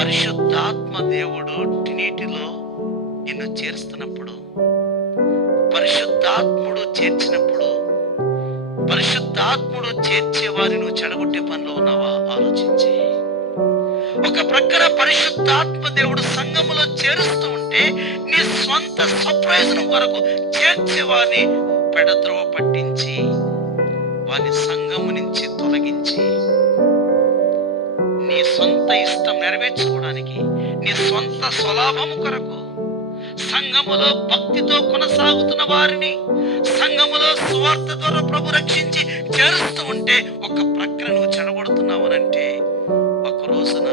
పరిశుద్ధాత్మ దేవుడు ట్రినిటీలో నిన్ను చేరుస్తున్నప్పుడు, పరిశుద్ధాత్ముడు చేర్చినప్పుడు, పరిశుద్ధాత్ముడు చేర్చే వారిని నువ్వు చెడగొట్టే పనిలో ఉన్నావా ఆలోచించి. ఒక ప్రక్కన పరిశుద్ధాత్మ దేవుడు సంఘములో చేరుస్తూ ఉంటే నీ స్వంత స్వప్రయోజనం కొరకు చేర్చే వారిని పెడద్రోవ పట్టించి వారిని సంఘము నుంచి తొలగించి నీ సొంత ఇష్టం నెరవేర్చుకోవడానికి, నీ సొంత స్వలాభము కొరకు సంఘములో భక్తితో కొనసాగుతున్న వారిని సంఘములో సువార్త ద్వారా ప్రభు రక్షించి చేరుస్తూ ఉంటే ఒక ప్రక్కన నువ్వు చెడగొడుతున్నావు అంటే ఒక రోజున